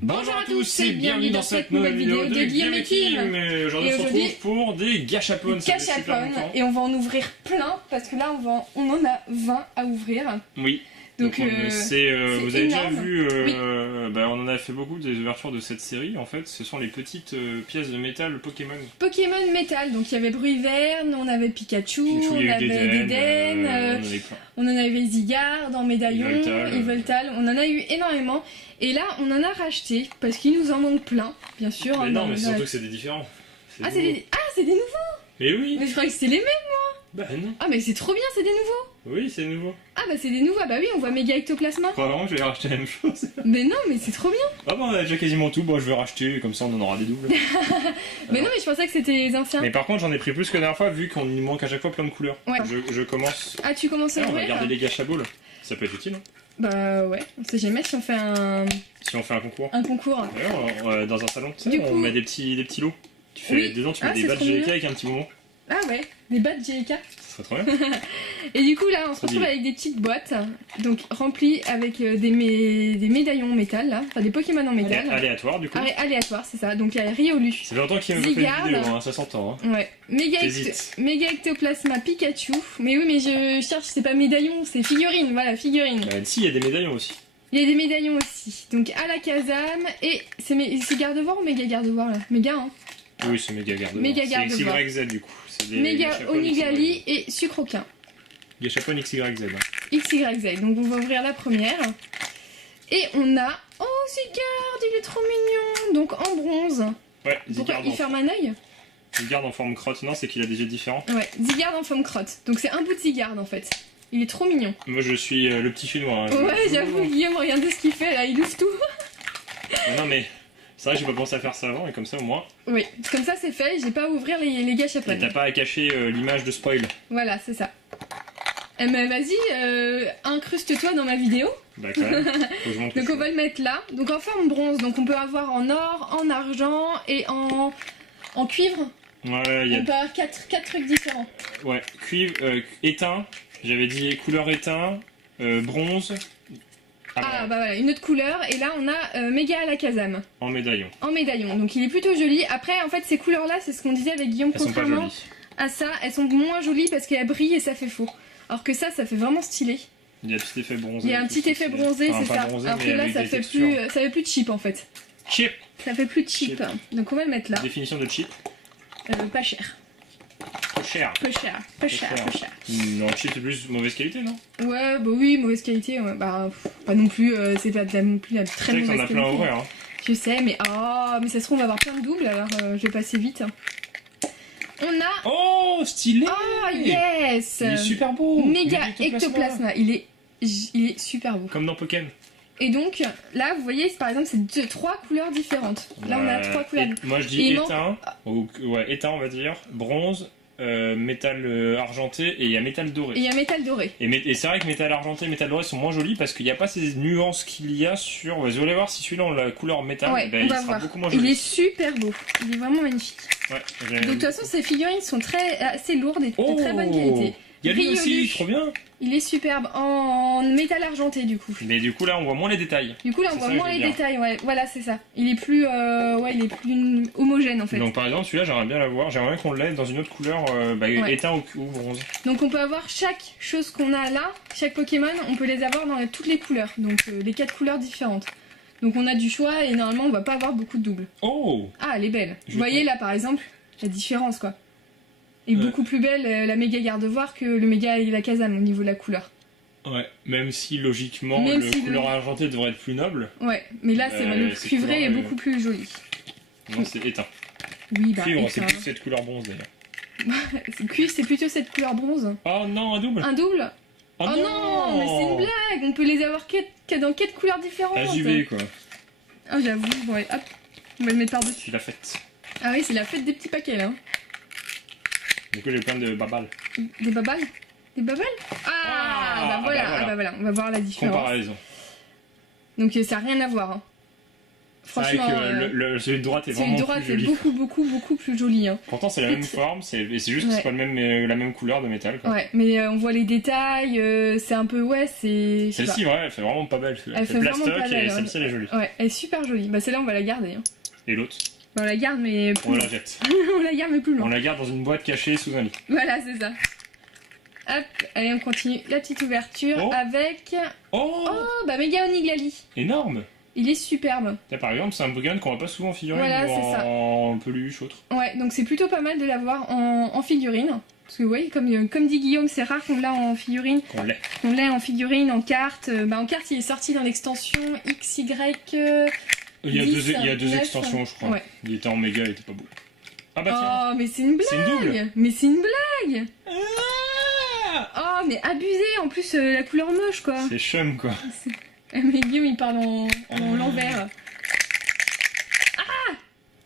Bonjour à tous et bienvenue dans cette nouvelle vidéo de Guillaume et Kim. Aujourd'hui on se retrouve pour des gâchapones. Et on va en ouvrir plein parce que là on en a 20 à ouvrir. Oui. Donc vous avez déjà vu, oui. On en a fait beaucoup des ouvertures de cette série. En fait, ce sont les petites pièces de métal Pokémon. Pokémon métal, donc il y avait Bruyverne, on avait Pikachu, on avait Deden, on en avait Zygarde en médaillon, Yveltal, on en a eu énormément. Et là on en a racheté parce qu'il nous en manque plein, bien sûr. Mais non, mais c'est surtout que c'est des différents. C'est des nouveaux. Mais oui. Mais je croyais que c'était les mêmes. Bah non. Ah mais c'est trop bien, c'est des nouveaux. Oui, c'est nouveau. Ah bah c'est des nouveaux, bah oui, on voit Méga Ectoplasma. Vraiment, je vais racheter la même chose. Mais non, mais c'est trop bien. Ah bah on a déjà quasiment tout, bon je vais racheter, comme ça on en aura des doubles. Mais non, mais je pensais que c'était les anciens. Mais par contre j'en ai pris plus que la dernière fois, vu qu'on nous manque à chaque fois plein de couleurs. Ouais. Je commence... Ah tu commences à on ouvrir. va garder les gâchaballs, ça peut être utile. Hein. Bah ouais, on sait jamais si on fait un... Si on fait un concours. Un concours. D'ailleurs, dans un salon, tu sais, on met des petits lots. Tu fais dedans, tu mets des badges GK avec un petit moment. Ah ouais, des badges GK. Ça serait trop bien. Et du coup là on se retrouve avec des petites boîtes, donc remplies avec des médaillons en métal là, enfin des Pokémon en métal. Aléatoire du coup. Aléatoire, c'est ça, donc il y a Riolu. Ça fait longtemps qu'il me fait une vidéo, hein, ça s'entend. Hein. Ouais, Méga Ectoplasma Pikachu, mais oui mais je cherche, c'est pas médaillon, c'est figurine, voilà, figurine. Si, il y a des médaillons aussi. Il y a des médaillons aussi, donc Alakazam, et c'est Gardevoir ou Méga Gardevoir là? Méga hein. Oui, c'est Méga Gardevoir. Méga Gardevoir. C'est XYZ du coup. Méga Onigali et Sucroquin. Gâchapon XYZ. XYZ, donc on va ouvrir la première. Et on a... Oh, Zygarde, il est trop mignon. Donc en bronze. Ouais, pourquoi il ferme un œil? Zygarde en forme crotte, non, c'est qu'il a des yeux différents. Ouais, Zygarde en forme crotte. Donc c'est un bout de Zygarde en fait. Il est trop mignon. Moi je suis le petit chinois. Hein, ouais, j'avoue, Guillaume, regardez ce qu'il fait là, il ouvre tout. Non mais... C'est vrai que j'ai pas pensé à faire ça avant et comme ça au moins. Oui, comme ça c'est fait, j'ai pas à ouvrir les gâchapones. Et t'as pas à cacher l'image de spoil. Voilà, c'est ça. Eh ben vas-y, incruste-toi dans ma vidéo. D'accord. Donc on va le mettre là. Donc en forme bronze, donc on peut avoir en or, en argent et en cuivre. Ouais, on peut avoir 4 trucs différents. Ouais, cuivre, éteint, j'avais dit couleur éteint, bronze. Ah bah voilà, une autre couleur, et là on a Méga Alakazam. En médaillon. En médaillon, donc il est plutôt joli. Après en fait ces couleurs là, c'est ce qu'on disait avec Guillaume, contrairement à ça, elles sont moins jolies parce qu'elles brillent et ça fait faux. Alors que ça fait vraiment stylé. Il y a un petit effet bronzé. Il y a un petit effet bronzé, c'est ça. Alors que là ça fait plus cheap en fait. Cheap. Ça fait plus cheap. Donc on va le mettre là. Définition de cheap. Pas cher. Peu cher. Non, cheap c'est plus mauvaise qualité, non? Ouais, bah oui, mauvaise qualité, ouais. Bah pas non plus, c'est pas non plus la très mauvaise qualité. Plein à ouvrir, hein. Je sais, mais mais ça se trouve on va avoir plein de doubles, alors je vais passer vite. On a... Oh, stylé! Oh, yes! Il est super beau! Méga Ectoplasma, il est super beau. Comme dans Pokémon. Et donc, là, vous voyez, par exemple, c'est 3 couleurs différentes. Là, on a 3 couleurs. Moi, je dis éteint, éteint, on va dire, bronze, métal argenté, et il y a métal doré. Et c'est vrai que métal argenté et métal doré sont moins jolis parce qu'il n'y a pas ces nuances qu'il y a sur... Vous allez voir, si celui-là, on la couleur métal, ouais, il sera beaucoup moins joli. Il est super beau, il est vraiment magnifique. Ouais, donc, de toute façon, ces figurines sont assez lourdes et de très bonne qualité. Il y a lui aussi, trop bien. Il est superbe, en métal argenté du coup. Mais du coup là on voit moins les détails. Ouais, voilà c'est ça. Il est plus homogène en fait. Donc par exemple celui-là j'aimerais bien l'avoir, j'aimerais bien qu'on l'ait dans une autre couleur éteint ou bronze. Donc on peut avoir chaque chose qu'on a là, chaque Pokémon, on peut les avoir dans toutes les couleurs, donc les 4 couleurs différentes. Donc on a du choix et normalement on va pas avoir beaucoup de doubles. Oh. Ah elle est belle. Vous voyez là par exemple, la différence quoi. Et beaucoup plus belle la Méga Gardevoir que le Méga Alakazam au niveau de la couleur. Ouais, même si logiquement le couleur argentée devrait être plus noble. Ouais, mais là c'est le cuivré est beaucoup plus joli. Non, c'est éteint. Oui, bah cuivre, c'est plus cette couleur bronze d'ailleurs. Cuivre, c'est plutôt cette couleur bronze. Oh non, un double. Un double? Oh non, mais c'est une blague. On peut les avoir dans 4 couleurs différentes. AJV quoi. Ah j'avoue, ouais, hop, on va le mettre par-dessus. C'est la fête. Ah oui, c'est la fête des petits paquets là. Du coup j'ai plein de babales. Des babales? Des babales? Bah voilà, on va voir la différence. Comparaison. Donc ça n'a rien à voir. Hein. Franchement, celui de droite est vraiment plus joli. Celui de droite est beaucoup plus joli. Hein. Pourtant, c'est la même forme, c'est juste que c'est pas la même couleur de métal. Quoi. Ouais, mais on voit les détails, c'est un peu, c'est... Celle-ci, ouais, elle fait vraiment pas belle. Elle fait vraiment pas belle. Et celle-ci, elle est jolie. Ouais, elle est super jolie. Bah, celle-là, on va la garder. Hein. Et l'autre on la garde, mais plus loin. On la jette. On la garde, mais plus loin. On la garde dans une boîte cachée sous un lit. Voilà, c'est ça. Hop, allez, on continue la petite ouverture avec... bah Mega Oniglali. Énorme. Il est superbe. Là, par exemple, c'est un Bughan qu'on voit pas souvent en figurine ou en peluche autre. Ouais, donc c'est plutôt pas mal de l'avoir en figurine. Parce que oui, comme dit Guillaume, c'est rare qu'on l'a en figurine. Qu'on l'ait en figurine, en carte. En carte, il est sorti dans l'extension XY... il y a deux extensions, je crois. Ouais. Il était en méga, il était pas beau. Ah bah tiens. Oh, mais c'est une blague. C'est une double. Mais c'est une blague. Oh, mais abusé. En plus, la couleur moche, quoi. C'est chum, quoi. Mais Guillaume, il parle en l'envers. Ah!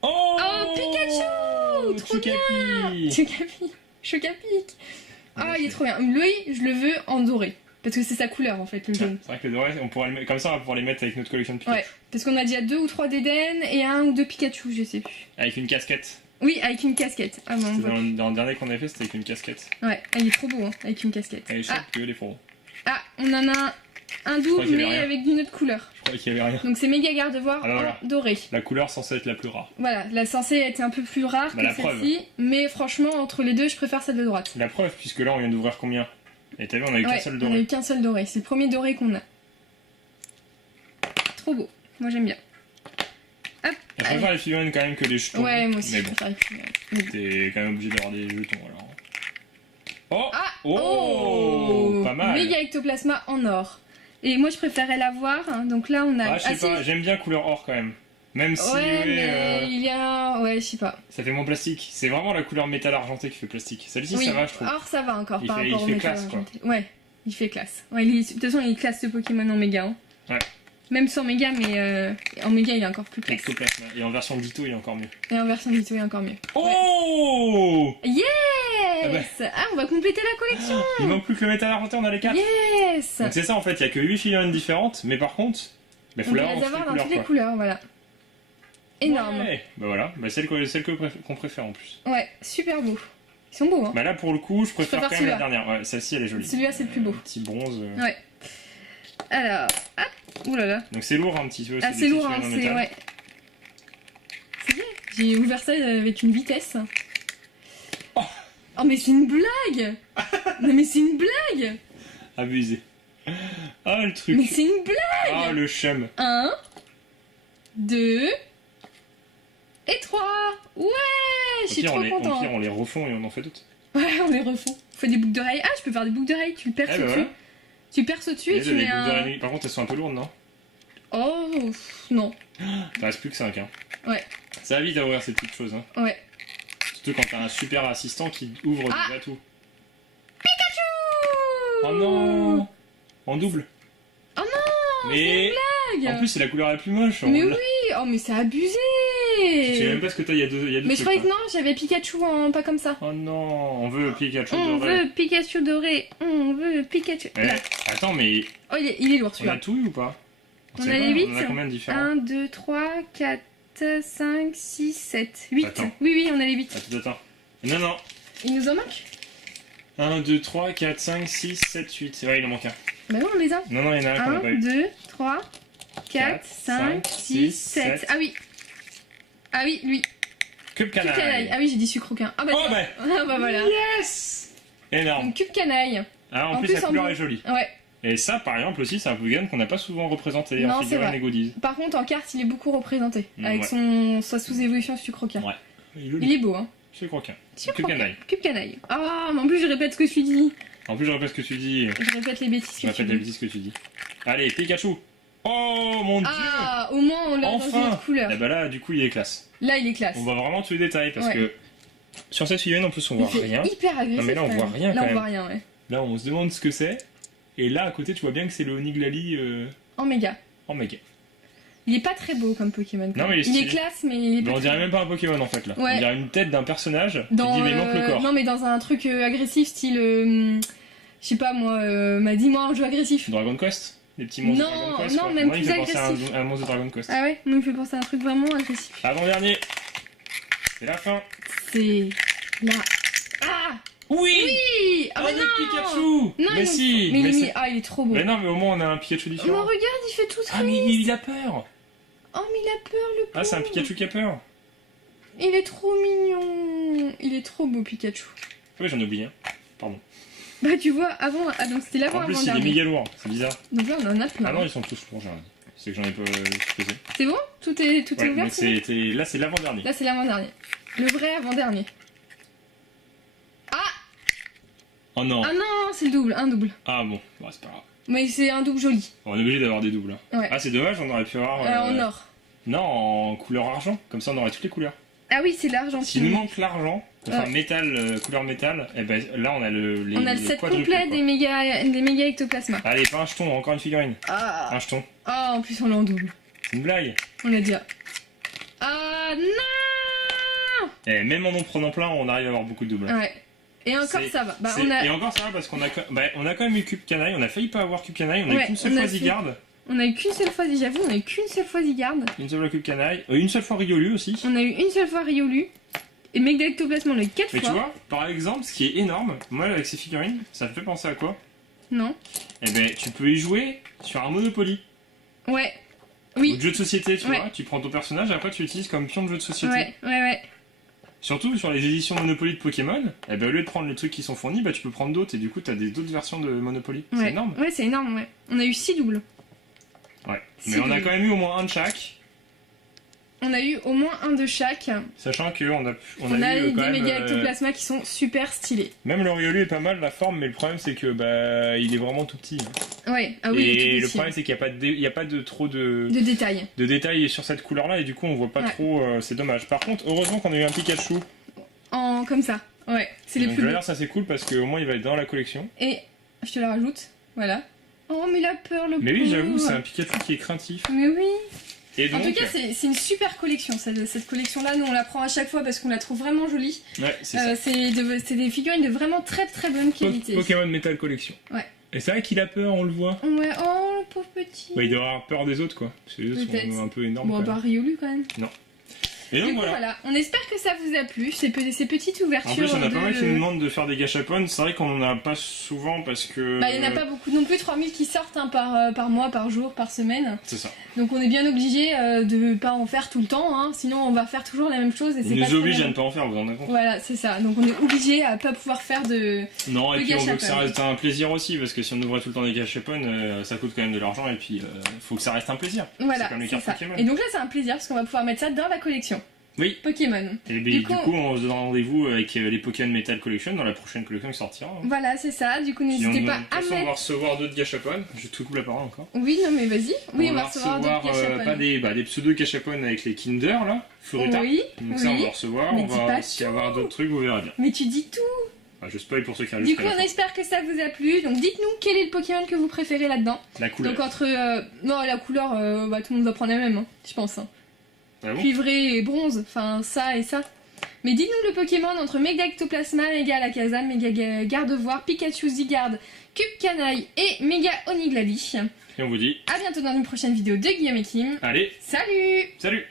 Oh, Pikachu! Trop bien! Chocapic. Ah, il est trop bien. Lui, je le veux en doré. Parce que c'est sa couleur, en fait, le jaune. C'est vrai que le doré, comme ça, on va pouvoir les mettre avec notre collection de Pikachu. Ouais, parce qu'on a déjà 2 ou 3 d'Eden et 1 ou 2 Pikachu, je sais plus. Avec une casquette. Oui, avec une casquette. Ah non, dans le dernier qu'on a fait, c'était avec une casquette. Ouais, il est trop beau, hein, avec une casquette. Elle est chouette que les fourreaux. Ah, on en a un double, mais avec d'une autre couleur. Je croyais qu'il y avait rien. Donc c'est méga garde-voir en doré. La couleur censée être la plus rare. Voilà, la censée être un peu plus rare que celle-ci. Mais franchement, entre les deux, je préfère celle de droite. La preuve, puisque là, on vient d'ouvrir combien? Et t'as vu, on a eu qu'un seul doré. On a eu qu'un seul doré. C'est le premier doré qu'on a. Trop beau. Moi, j'aime bien. Hop. Je préfère les figurines quand même que les jetons. Ouais, moi aussi, mais je préfère les figurines. T'es quand même obligé d'avoir des jetons alors. Pas mal. Méga ectoplasma en or. Et moi, je préférais l'avoir. Hein. Donc là, on a... je sais pas, j'aime bien couleur or quand même. Même si... mais il y a... Ouais, je sais pas. Ça fait moins plastique. C'est vraiment la couleur métal argenté qui fait plastique. Celle-ci, ça va, je trouve. Or, ça va encore par rapport au métal métal classe, argenté. Quoi. Ouais, il fait classe. Ouais, de toute façon, il est classe ce Pokémon en méga. Hein. Ouais. Même sans méga, mais en méga, il est encore plus classe. Ectoplasma. Et en version Ditto, il est encore mieux. Et en version Ditto, il est encore mieux. Oh ouais. Yes on va compléter la collection. Il manque plus que le métal argenté, on a les 4. Yes. Donc c'est ça en fait, il n'y a que 8 figurines différentes, mais par contre, il faut l'avoir dans toutes les couleurs, voilà. Énorme. Ouais. Bah voilà, celle qu'on préfère en plus. Ouais, super beau. Ils sont beaux, hein. Bah là pour le coup, je préfère quand même la dernière. Ouais, celle-ci elle est jolie. Celui-là c'est le plus beau. Petit bronze. Ouais. Alors, oulala. Donc c'est lourd un petit peu. Ah, c'est lourd, hein, c'est... Ouais. C'est bien. J'ai ouvert ça avec une vitesse. Oh mais c'est une blague. Non mais c'est une blague. Abusé. Ah le truc. Mais c'est une blague. Ah le chum. 1, 2 et 3. Ouais, je suis trop content. Au pire, on les refond et on en fait d'autres. Ouais, on les refond. On fait des boucles d'oreilles. Ah, je peux faire des boucles d'oreilles. Tu le perces au-dessus. Voilà. Tu perces au-dessus et tu mets un... Par contre, elles sont un peu lourdes, non? Oh, non. Il reste plus que 5, hein. Ouais. Ça va vite à ouvrir ces petites choses, hein. Ouais. Surtout quand t'as un super assistant qui ouvre déjà tout. Pikachu! Oh non! En double. Oh non! Mais... c'est une blague! En plus, c'est la couleur la plus moche. Mais oui! Oh, mais c'est abusé! Je sais même pas ce que t'as, il y a deux mais je croyais que non, j'avais Pikachu en pas comme ça. Oh non, on veut Pikachu doré. On veut Pikachu doré. On veut Pikachu... Attends, mais... Oh, il est lourd celui-là. On a tout eu ou pas? On a les 8. On a combien de différents? 1, 2, 3, 4, 5, 6, 7, 8. Attends. Oui, on a les 8. Attends. Non. Il nous en manque? 1, 2, 3, 4, 5, 6, 7, 8. C'est vrai, il en manque un. Bah non, on les a. Non, il y en a un qu'on a pas eu. 1, 2, 3, 4, 5, 6, 7. Ah oui, lui. Cube canaille. Ah oui, j'ai dit sucre aucun. Ah bah, voilà. Yes. Énorme. Donc, cube canaille. Ah, en plus, la couleur est jolie. Ouais. Et ça, par exemple, aussi, c'est un Pokémon qu'on n'a pas souvent représenté en figurine et goodies. Par contre, en carte, il est beaucoup représenté. Avec sa sous-évolution sucroquin. Ouais. Il est beau, hein. Sucroquin. Cube canaille. Cube canaille. Ah, mais en plus, je répète ce que tu dis. Je répète les bêtises que tu dis. Allez, Pikachu. Oh mon dieu! Ah, au moins, on l'a dans une autre couleur. Et bah là, du coup, il est classe. Là, il est classe. On voit vraiment tous les détails parce que sur cette figurine, en plus, on voit rien. Hyper agressif. Non, mais là, on voit rien. Là, on voit rien, ouais. Là, on se demande ce que c'est. Et là, à côté, tu vois bien que c'est le Oniglali en méga. Il est pas très beau comme Pokémon. Non, mais il est classe, mais il est pas. On dirait même pas un Pokémon en fait là. Ouais. On dirait une tête d'un personnage qui dit mais il manque le corps. Non, mais dans un truc agressif, style. Je sais pas moi, dis-moi un jeu agressif. Dragon Quest? Des petits monstres de Dragon Quest. Non, même plus agressif. Il fait penser à un monstre de Dragon Quest. Ah ouais, moi il me fait penser à un truc vraiment agressif. Avant-dernier. C'est la fin. C'est la... Ah oui. Ah, mais non Pikachu. Non, mais si. Mais il est trop beau. Mais non, mais au moins on a un Pikachu différent. Mais regarde, il fait tout triste. Ah, mais il a peur. Oh, mais il a peur, le pauvre. Ah, c'est un Pikachu qui a peur. Il est trop mignon. Il est trop beau, Pikachu. Oui, j'en ai oublié un. Pardon. Bah, tu vois, avant... Ah, donc c'était l'avant-avant dernier. En plus, il est méga lourd. C'est bizarre. Donc là, on en a plein. Ah non, ils sont tous lourds, j'ai rien dit. C'est que j'en ai pas exposé. C'est bon? Tout est ouvert? Là, c'est l'avant-dernier. Là, c'est l'avant-dernier. Le vrai avant-dernier. Ah! Oh non. Ah non, c'est le double, un double. Ah bon, c'est pas grave. Mais c'est un double joli. On est obligé d'avoir des doubles. Ouais. Ah, c'est dommage, on aurait pu avoir... en or. Non, en couleur argent. Comme ça, on aurait toutes les couleurs. Ah oui, c'est l'argent. S'il nous manque l'argent, enfin métal, couleur métal, et ben là, on a le set complet des méga ectoplasma. Allez, pas un jeton, encore une figurine. Ah. Un jeton. Ah, en plus, on l'a en double. C'est une blague. On l'a déjà. Ah non! Et même en prenant plein, on arrive à avoir beaucoup de doubles. Ouais. Et encore ça va. Et encore ça va parce qu'on a quand même eu Cube Canaille, on a failli pas avoir Cube Canaille, on a eu qu'une seule fois Zygarde. On a eu qu'une seule fois, j'avoue, on a eu qu'une seule fois Zygarde. Une seule fois Cube Canaille, une seule fois Riolu aussi. On a eu une seule fois Riolu. Et Mega Ectoplasma, on l'a eu 4 fois. Mais tu vois, par exemple, ce qui est énorme, moi avec ces figurines, ça me fait penser à quoi? Non. Eh ben, tu peux y jouer sur un Monopoly. Ouais. Oui. Ou de jeu de société, tu vois. Tu prends ton personnage et après tu l'utilises comme pion de jeu de société. Ouais. Surtout sur les éditions Monopoly de Pokémon, eh ben, au lieu de prendre les trucs qui sont fournis, bah, tu peux prendre d'autres et du coup tu as d'autres versions de Monopoly. Ouais. C'est énorme. Ouais, c'est énorme, ouais. On a eu 6 doubles. Ouais. Mais on a quand même eu au moins un de chaque. On a eu au moins un de chaque. Sachant qu'on a eu des méga ectoplasma qui sont super stylés. Même le Riolu est pas mal la forme, mais le problème c'est que il est vraiment tout petit. Ouais, ah oui. Et le problème c'est qu'il n'y a pas de trop de détails. De détails sur cette couleur là et du coup on voit pas trop. C'est dommage. Par contre, heureusement qu'on a eu un Pikachu. Comme ça. Ouais, c'est les plus beaux. D'ailleurs ça c'est cool parce qu'au moins il va être dans la collection. Et je te la rajoute. Voilà. Oh mais il a peur le Mais oui, j'avoue, c'est un Pikachu qui est craintif. Mais oui. Et donc, en tout cas, c'est une super collection, cette collection-là. Nous, on la prend à chaque fois parce qu'on la trouve vraiment jolie. Ouais, c'est ça. C'est des figurines de vraiment très très bonne qualité. Pokémon Metal Collection. Ouais. Et c'est vrai qu'il a peur, on le voit. Ouais, oh, le pauvre petit. Il doit avoir peur des autres, quoi. Parce que les autres sont un peu énormes. Bon, pas Riolu, quand même. Non. Et donc, voilà. On espère que ça vous a plu, ces petites ouvertures. En plus, on a pas mal qui nous demandent de faire des gâchapons. C'est vrai qu'on en a pas souvent parce que... il n'y en a pas beaucoup non plus, 3000 qui sortent par mois, par jour, par semaine. C'est ça. Donc on est bien obligé de pas en faire tout le temps, hein. Sinon on va faire toujours la même chose. Et on nous oblige à ne pas en faire, vous en avez compte. Voilà, c'est ça. Donc on est obligé à pas pouvoir faire de... Non, et puis on veut que ça reste un plaisir aussi, parce que si on ouvrait tout le temps des gâchapons, ça coûte quand même de l'argent, et puis faut que ça reste un plaisir. Voilà, c'est ça. Et donc là c'est un plaisir, parce qu'on va pouvoir mettre ça dans la collection. Oui. Pokémon. Et du coup, on se donne rendez-vous avec les Pokémon Metal Collection dans la prochaine collection qui sortira. Hein. Voilà, c'est ça. Du coup, n'hésitez pas à mettre... on va recevoir d'autres gâchapons. Je te coupe la parole encore. Oui, non mais vas-y. Oui, on va recevoir d'autres gâchapons. Pas des pseudo-gâchapons avec les Kinder, là. Florita. Oui. Donc ça, on va recevoir. Mais on va aussi avoir d'autres trucs, vous verrez bien. Mais tu dis tout. Je spoil pour ceux qui arrivent. Du coup, on espère que ça vous a plu. Donc dites-nous quel est le Pokémon que vous préférez là-dedans. La couleur. Donc entre... Non, la couleur, tout le monde va prendre la même, hein, je pense. Hein. Ah bon, cuivré et bronze, enfin ça et ça. Mais dites-nous le Pokémon entre Mega Ectoplasma, Mega Alakazam, Mega Gardevoir, Pikachu, Zygarde, Cube Canaille et Mega Oniglali. Et on vous dit à bientôt dans une prochaine vidéo de Guillaume et Kim. Allez, salut. Salut.